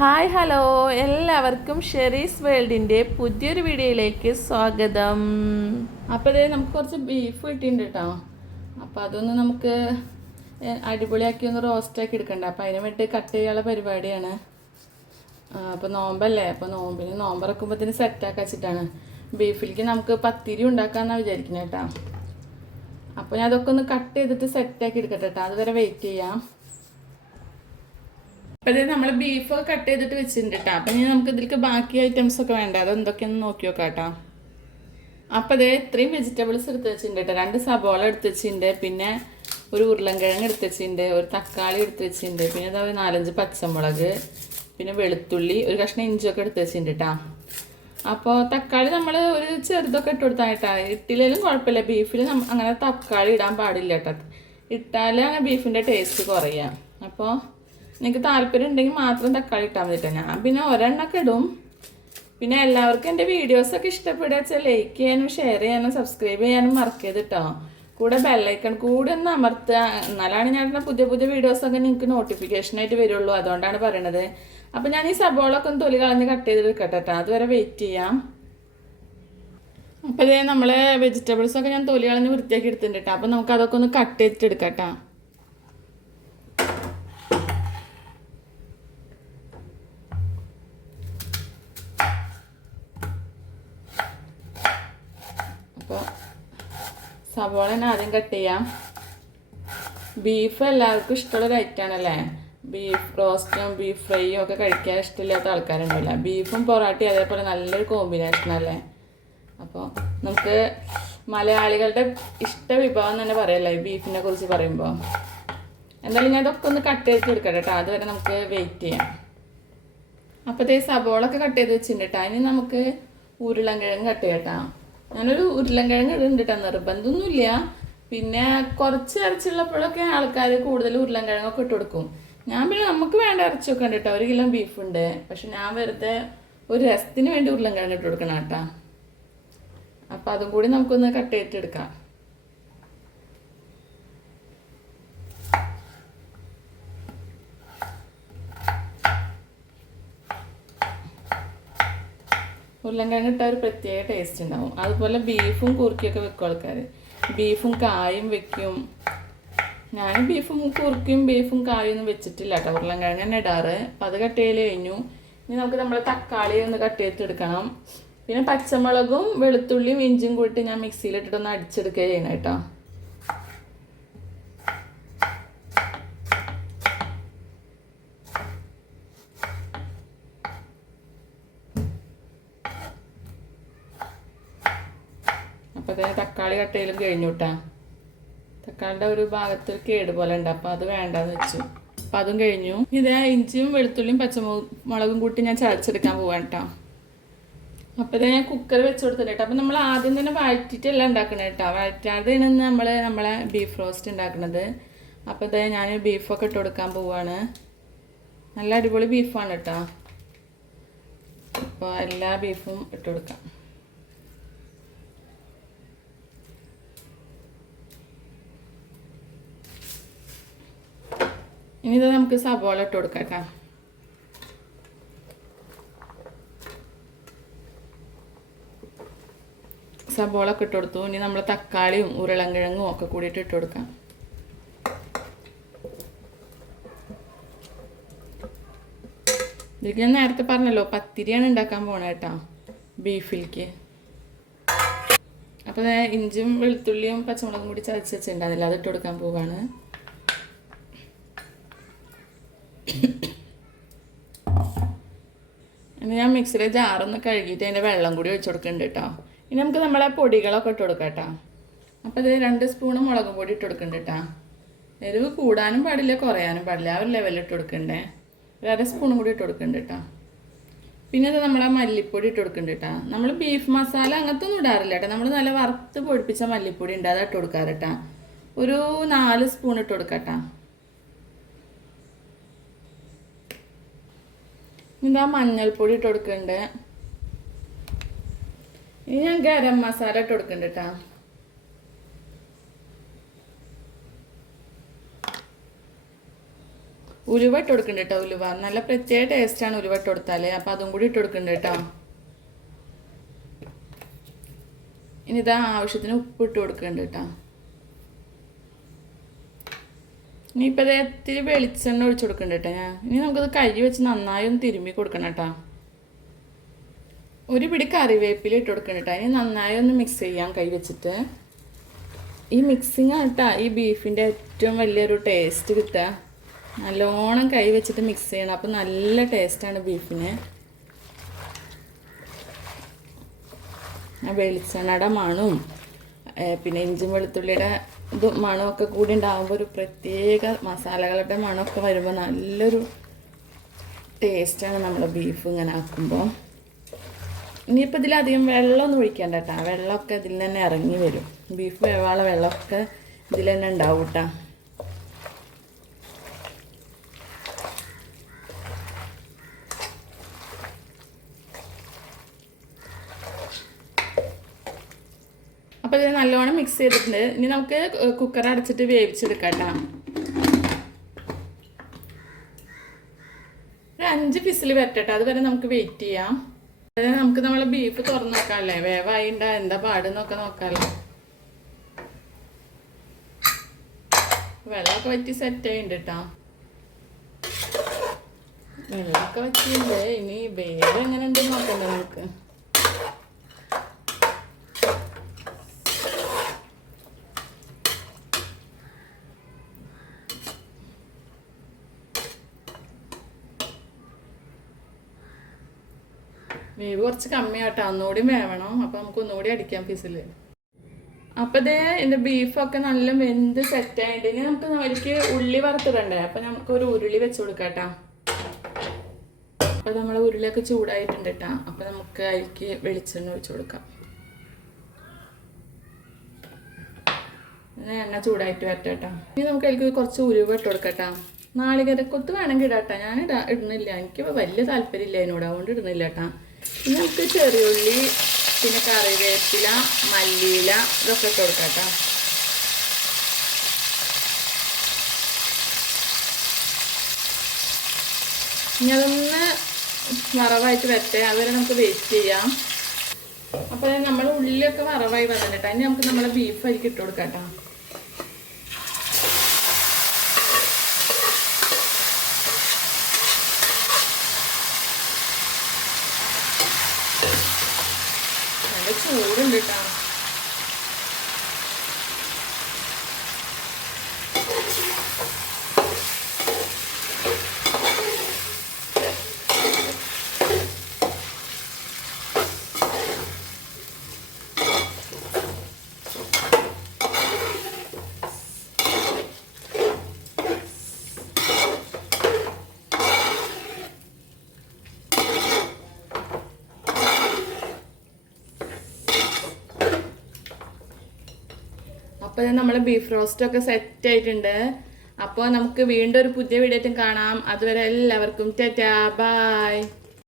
Hi hello എല്ലാവർക്കും Sherry's വേൾഡിൻ്റെ പുതിയൊരു വീഡിയോയിലേക്ക് സ്വാഗതം. അപ്പോൾ ഇതേ നമുക്ക് കുറച്ച് ബീഫ് കിട്ടിയിട്ടുണ്ട് കേട്ടോ. അപ്പോൾ അതൊന്ന് നമുക്ക് അടിപൊളിയാക്കി ഒന്ന് റോസ്റ്റാക്കി എടുക്കണ്ട. അപ്പോൾ അതിന് വേണ്ടി കട്ട് ചെയ്യാനുള്ള പരിപാടിയാണ്. അപ്പോൾ നോമ്പല്ലേ, അപ്പോൾ നോമ്പിറക്കുമ്പോഴത്തേന് സെറ്റാക്കി വെച്ചിട്ടാണ്. ബീഫിലേക്ക് നമുക്ക് പത്തിരി ഉണ്ടാക്കാമെന്നാണ് വിചാരിക്കുന്നത് കേട്ടോ. അപ്പോൾ ഞാൻ അതൊക്കെ ഒന്ന് കട്ട് ചെയ്തിട്ട് സെറ്റാക്കി എടുക്കട്ടെ കേട്ടോ. അതുവരെ വെയിറ്റ് ചെയ്യാം. അപ്പോൾ ഇത് നമ്മൾ ബീഫ് കട്ട് ചെയ്തിട്ട് വെച്ചിട്ടുണ്ട് കേട്ടോ. അപ്പം ഇനി നമുക്ക് ഇതിലേക്ക് ബാക്കി ഐറ്റംസ് ഒക്കെ വേണ്ട, അതെന്തൊക്കെയെന്ന് നോക്കി നോക്കാം കേട്ടോ. അപ്പോൾ അതേ ഇത്രയും വെജിറ്റബിൾസ് എടുത്ത് വെച്ചിട്ടുണ്ട് കേട്ടോ. 2 സബോള എടുത്ത് വെച്ചിട്ടുണ്ട്, പിന്നെ ഒരു ഉരുളൻകിഴങ്ങ് എടുത്ത് വെച്ചിട്ടുണ്ട്, ഒരു തക്കാളി എടുത്ത് വെച്ചിട്ടുണ്ട്, പിന്നെ ഇതാ 4-5 പച്ചമുളക്, പിന്നെ വെളുത്തുള്ളി, ഒരു കഷ്ണം ഇഞ്ചിയൊക്കെ എടുത്ത് വെച്ചിട്ടുണ്ട് കേട്ടോ. അപ്പോൾ തക്കാളി നമ്മൾ ഒരു ചെറുതൊക്കെ ഇട്ട് കൊടുത്താൽ കേട്ടോ. ഇട്ടില്ലെങ്കിലും കുഴപ്പമില്ല, ബീഫിൽ അങ്ങനെ തക്കാളി ഇടാൻ പാടില്ല കേട്ടോ. ഇട്ടാൽ അങ്ങനെ ബീഫിൻ്റെ ടേസ്റ്റ് കുറയാം. അപ്പോൾ നിങ്ങൾക്ക് താല്പര്യം ഉണ്ടെങ്കിൽ മാത്രം തക്കാളി ഇട്ടാൽ മതി കേട്ടോ. ഞാൻ പിന്നെ ഒരെണ്ണൊക്കെ ഇടും. പിന്നെ എല്ലാവർക്കും എൻ്റെ വീഡിയോസൊക്കെ ഇഷ്ടപ്പെടുക വെച്ചാൽ ലൈക്ക് ചെയ്യാനും ഷെയർ ചെയ്യാനും സബ്സ്ക്രൈബ് ചെയ്യാനും മറക്കരുത് കേട്ടോ. കൂടെ ബെല്ലൈക്കൺ കൂടെ ഒന്ന് അമർത്തുക, എന്നാലാണ് ഞാൻ പുതിയ പുതിയ വീഡിയോസൊക്കെ നിങ്ങൾക്ക് നോട്ടിഫിക്കേഷനായിട്ട് വരുള്ളൂ. അതുകൊണ്ടാണ് പറയണത്. അപ്പോൾ ഞാൻ ഈ സബോളൊക്കെ ഒന്ന് തൊലി കളഞ്ഞ് കട്ട് ചെയ്തെടുക്കട്ടെ കേട്ടോ. അതുവരെ വെയിറ്റ് ചെയ്യാം. അപ്പോൾ ഇതേ നമ്മളെ വെജിറ്റബിൾസൊക്കെ ഞാൻ തൊലി കളഞ്ഞ് വൃത്തിയാക്കി എടുത്തിട്ടുണ്ട് കേട്ടോ. അപ്പോൾ നമുക്ക് അതൊക്കെ ഒന്ന് കട്ട് ചെയ്തിട്ട് എടുക്കാം കേട്ടോ. അപ്പോൾ സവോള തന്നെ ആദ്യം കട്ട് ചെയ്യാം. ബീഫ് എല്ലാവർക്കും ഇഷ്ടമുള്ളൊരു ഐറ്റമാണല്ലേ. ബീഫ് റോസ്റ്റും ബീഫ് ഫ്രൈയും ഒക്കെ കഴിക്കാൻ ഇഷ്ടമില്ലാത്ത ആൾക്കാരുണ്ടല്ലോ. ബീഫും പൊറാട്ടയും അതേപോലെ നല്ലൊരു കോമ്പിനേഷനല്ലേ. അപ്പോൾ നമുക്ക് മലയാളികളുടെ ഇഷ്ട വിഭവം തന്നെ പറയല്ലേ ബീഫിനെ കുറിച്ച് പറയുമ്പോൾ. എന്തായാലും ഞാൻ ഇതൊക്കെ ഒന്ന് കട്ട് ചെയ്തിട്ട് എടുക്കട്ടെ കേട്ടോ. അതുവരെ നമുക്ക് വെയിറ്റ് ചെയ്യാം. അപ്പോൾ സബോളൊക്കെ കട്ട് ചെയ്ത് വെച്ചിട്ടുണ്ട് കേട്ടോ. ഇനി നമുക്ക് ഉരുളൻകിഴങ്ങ് കട്ട് ചെയ്യാം കേട്ടോ. ഞാനൊരു ഉരുളൻകിഴങ്ങ് ഇടുന്നുണ്ട് കേട്ടോ, നിർബന്ധമൊന്നുമില്ല. പിന്നെ കുറച്ച് ഇറച്ചിയുള്ളപ്പോഴൊക്കെ ആൾക്കാർ കൂടുതൽ ഉരുളൻകിഴങ്ങൊക്കെ ഇട്ട് കൊടുക്കും. ഞാൻ പിന്നെ നമുക്ക് വേണ്ട ഇറച്ചിയൊക്കെ ഉണ്ട് കേട്ടോ. 1 കിലോ ബീഫുണ്ട്. പക്ഷെ ഞാൻ വെറുതെ ഒരു രസത്തിന് വേണ്ടി ഉരുളൻകിഴങ്ങ് ഇട്ട് കൊടുക്കണം കേട്ടോ. അപ്പോൾ അതും കൂടി നമുക്കൊന്ന് കട്ട് ചെയ്തിട്ടെടുക്കാം. ഉരുളൻകിഴങ്ങ് ഇട്ടാൽ ഒരു പ്രത്യേക ടേസ്റ്റ് ഉണ്ടാവും. അതുപോലെ ബീഫും കുറുക്കിയൊക്കെ വെക്കും ആൾക്കാർ. ബീഫും കായും വെക്കും. ഞാൻ ബീഫും കുറുക്കിയും ബീഫും കായും ഒന്നും വെച്ചിട്ടില്ല കേട്ടോ. ഉരുളൻകിഴങ്ങ് തന്നെ ഇടാറ്. അപ്പം അത് കട്ട് ചെയ്ത് കഴിഞ്ഞു. ഇനി നമുക്ക് നമ്മളെ തക്കാളി ഒന്ന് കട്ട് ചെയ്തിട്ടെടുക്കണം. പിന്നെ പച്ചമുളകും വെളുത്തുള്ളിയും ഇഞ്ചിയും കൂട്ടി ഞാൻ മിക്സിയിലിട്ടിട്ടൊന്ന് അടിച്ചെടുക്കുക ചെയ്യണം കേട്ടോ. അപ്പോൾ അതേ തക്കാളി കട്ട് ചെയ്യലും കഴിഞ്ഞു കേട്ടോ. തക്കാളിയുടെ ഒരു ഭാഗത്ത് കേട് പോലെ ഉണ്ട്. അപ്പോൾ അത് വേണ്ടെന്ന് വെച്ചു. അപ്പം അതും കഴിഞ്ഞു. ഇതേ ഇഞ്ചിയും വെളുത്തുള്ളിയും പച്ചമുളകും കൂട്ടി ഞാൻ ചതച്ചെടുക്കാൻ പോവാൻ കേട്ടോ. അപ്പോൾ ഇതേ ഞാൻ കുക്കർ വെച്ച് കൊടുത്തിട്ട് കേട്ടോ. അപ്പോൾ നമ്മൾ ആദ്യം തന്നെ വഴറ്റിയിട്ടല്ല ഉണ്ടാക്കണം കേട്ടോ. വഴറ്റാതെയാണ് നമ്മളെ ബീഫ് റോസ്റ്റ് ഉണ്ടാക്കുന്നത്. അപ്പോൾ ഇതേ ഞാൻ ബീഫൊക്കെ ഇട്ട് കൊടുക്കാൻ പോവാണ്. നല്ല അടിപൊളി ബീഫാണ് കേട്ടോ. അപ്പോൾ എല്ലാ ബീഫും ഇട്ട് കൊടുക്കാം. ഇനി ഇത് നമുക്ക് സബോള ഇട്ട് കൊടുക്കാം കേട്ടോ. സബോള ഒക്കെ ഇട്ട് കൊടുത്തു. ഇനി നമ്മൾ തക്കാളിയും ഉരുളൻകിഴങ്ങും ഒക്കെ കൂടിയിട്ട് ഇട്ട് കൊടുക്കാം. ഇതിലേക്ക് ഞാൻ നേരത്തെ പറഞ്ഞല്ലോ പത്തിരിയാണ് ഉണ്ടാക്കാൻ പോണേ കേട്ടോ ബീഫിലേക്ക്. അപ്പോൾ ഇഞ്ചിയും വെളുത്തുള്ളിയും പച്ചമുളകും കൂടി ചതച്ച് വെച്ചിട്ടുണ്ട്. അതിൽ അതിട്ട് കൊടുക്കാൻ പോവാണ്. ഇനി ഞാൻ മിക്സിയിലെ ജാറൊന്ന് കഴുകിയിട്ട് അതിൻ്റെ വെള്ളം കൂടി ഒഴിച്ച് കൊടുക്കുന്നുണ്ട് കേട്ടോ. ഇനി നമുക്ക് നമ്മളെ പൊടികളൊക്കെ ഇട്ട് കൊടുക്കാം കേട്ടോ. അപ്പോൾ ഇത് 2 സ്പൂൺ മുളക് പൊടി ഇട്ട് കൊടുക്കുന്നുണ്ട് കേട്ടോ. എരിവ് കൂടാനും പാടില്ല കുറയാനും പാടില്ല. ആ ഒരു ലെവലിൽ ഇട്ട് കൊടുക്കണ്ടേ. 1/2 സ്പൂണും കൂടി ഇട്ട് കൊടുക്കുന്നുണ്ട് കേട്ടോ. പിന്നെ ഇത് നമ്മളെ മല്ലിപ്പൊടി ഇട്ട് കൊടുക്കുന്നുണ്ട് കേട്ടോ. നമ്മൾ ബീഫ് മസാല അങ്ങനത്തെ ഒന്നും ഇടാറില്ല കേട്ടോ. നമ്മൾ നല്ല വറുത്ത് പൊടിപ്പിച്ച മല്ലിപ്പൊടി ഉണ്ട്, അത് ഇട്ട് കൊടുക്കാറ് കേട്ടോ. ഒരു 4 സ്പൂൺ ഇട്ട് കൊടുക്കാം കേട്ടോ. ഇതാ മഞ്ഞൾപ്പൊടി ഇട്ട് കൊടുക്കുന്നുണ്ട്. ഇനി ഞാൻ ഗരം മസാല ഇട്ട് കൊടുക്കുന്നുണ്ട് കേട്ടോ. ഉലുവ ഇട്ട് കൊടുക്കുന്നുണ്ട് കേട്ടോ. ഉലുവ നല്ല പ്രത്യേക ടേസ്റ്റാണ് ഉലുവ ഇട്ട് കൊടുത്താൽ. അപ്പോൾ അതും കൂടി ഇട്ട് കൊടുക്കുന്നുണ്ട് കേട്ടോ. ഇനി ഇതാ ആവശ്യത്തിന് ഉപ്പ് ഇട്ട് കൊടുക്കുന്നുണ്ട് കേട്ടോ. ഇനിയിപ്പോൾ ഇത് ഇത്തിരി വെളിച്ചെണ്ണ ഒഴിച്ച് കൊടുക്കുന്നുണ്ട് കേട്ടോ ഞാൻ. ഇനി നമുക്കത് കൈ വെച്ച് നന്നായി ഒന്ന് തിരുമ്മി കൊടുക്കണം കേട്ടോ. ഒരു പിടി കറിവേപ്പില ഇട്ട് കൊടുക്കണം കേട്ടോ. ഇനി നന്നായി ഒന്ന് മിക്സ് ചെയ്യാം കൈ വെച്ചിട്ട്. ഈ മിക്സിങ് കേട്ടോ ഈ ബീഫിൻ്റെ ഏറ്റവും വലിയൊരു ടേസ്റ്റ് കിട്ടുക. നല്ലോണം കൈ വെച്ചിട്ട് മിക്സ് ചെയ്യണം. അപ്പോൾ നല്ല ടേസ്റ്റാണ് ബീഫിന്. വെളിച്ചെണ്ണയുടെ മണവും പിന്നെ ഇഞ്ചും വെളുത്തുള്ളിയുടെ മണമൊക്കെ കൂടി ഉണ്ടാകുമ്പോൾ ഒരു പ്രത്യേക മസാലകളുടെ മണമൊക്കെ വരുമ്പോൾ നല്ലൊരു ടേസ്റ്റാണ് നമ്മൾ ബീഫ് ഇങ്ങനെ ആക്കുമ്പോൾ. ഇനിയിപ്പോൾ ഇതിലധികം വെള്ളമൊന്നും ഒഴിക്കേണ്ട കേട്ടോ. വെള്ളമൊക്കെ ഇതിൽ തന്നെ ഇറങ്ങി വരും. ബീഫ് വേവാനുള്ള വെള്ളമൊക്കെ ഇതിൽ തന്നെ ഉണ്ടാവും കേട്ടോ. അപ്പോൾ ഇത് നല്ലോണം മിക്സ് ചെയ്തിട്ടുണ്ട്. ഇനി നമുക്ക് കുക്കർ അടച്ചിട്ട് വേവിച്ചെടുക്കാം കേട്ടോ. ഒരു 5 വിസിൽ വരട്ടെ. അതുവരെ നമുക്ക് വെയിറ്റ് ചെയ്യാം. അതായത് നമുക്ക് നമ്മളെ ബീഫ് തുറന്ന് നോക്കാമല്ലേ, വേവായിണ്ടാ എന്താ പാടെന്നൊക്കെ നോക്കാമല്ലോ. വെള്ളമൊക്കെ വറ്റി സെറ്റ് ആയിട്ടുണ്ട് കേട്ടോ. വെള്ളമൊക്കെ വറ്റിയുണ്ട്. ഇനി വേവ് എങ്ങനെ ഉണ്ടെന്ന് നോക്കണ്ടേ നമുക്ക്. വേവ് കുറച്ച് കമ്മിയാട്ടോ. ഒന്നുകൂടി വേവണം. അപ്പോൾ നമുക്ക് ഒന്നുകൂടി അടിക്കാം ഫിസിൽ. അപ്പോൾ ഇതേ എൻ്റെ ബീഫൊക്കെ നല്ല വെന്ത് സെറ്റായിട്ട് ഇനി നമുക്ക് അവർക്ക് ഉള്ളി വറുത്തിടണ്ടേ. അപ്പോൾ നമുക്ക് ഒരു ഉരുളി വെച്ച് കൊടുക്കാം കേട്ടോ. അപ്പോൾ നമ്മൾ ഉരുളിയൊക്കെ ചൂടായിട്ടുണ്ട് കേട്ടോ. അപ്പോൾ നമുക്ക് അതിലേക്ക് വെളിച്ചെണ്ണ ഒഴിച്ച് കൊടുക്കാം. എണ്ണ ചൂടായിട്ട് വരട്ടെ കേട്ടോ. ഇനി നമുക്ക് അതിലേക്ക് കുറച്ച് ഉലുവ ഇട്ട് കൊടുക്കാം കേട്ടോ. നാളികേരക്കൊത്ത് വേണമെങ്കിൽ ഇടാട്ടോ. ഞാൻ ഇടുന്നില്ല. എനിക്ക് വലിയ താല്പര്യമില്ല അതിനോട്, അതുകൊണ്ട് ഇടുന്നില്ല കേട്ടോ. ഇനി നമുക്ക് ചെറിയുള്ളി പിന്നെ കറിവേപ്പില മല്ലിയില ഇതൊക്കെ ഇട്ട് കൊടുക്കാം കേട്ടോ. ഇനി അതൊന്ന് വറവായിട്ട് വരട്ടെ. അതുവരെ നമുക്ക് വെയിറ്റ് ചെയ്യാം. അപ്പോൾ നമ്മൾ ഉള്ളിയൊക്കെ വറവായി വന്നിട്ട് ഇനി നമുക്ക് നമ്മളെ ബീഫ് അതിലേക്ക് ഇട്ട് കൊടുക്കാം കേട്ടോ. നല്ല ചൂടുണ്ട് കേട്ടോ. അപ്പോൾ നമ്മൾ ബീഫ് റോസ്റ്റൊക്കെ സെറ്റ് ആയിട്ടുണ്ട്. അപ്പോൾ നമുക്ക് വീണ്ടും ഒരു പുതിയ വീഡിയോ ആയിട്ട് കാണാം. അതുവരെ എല്ലാവർക്കും ടാറ്റാ ബൈ.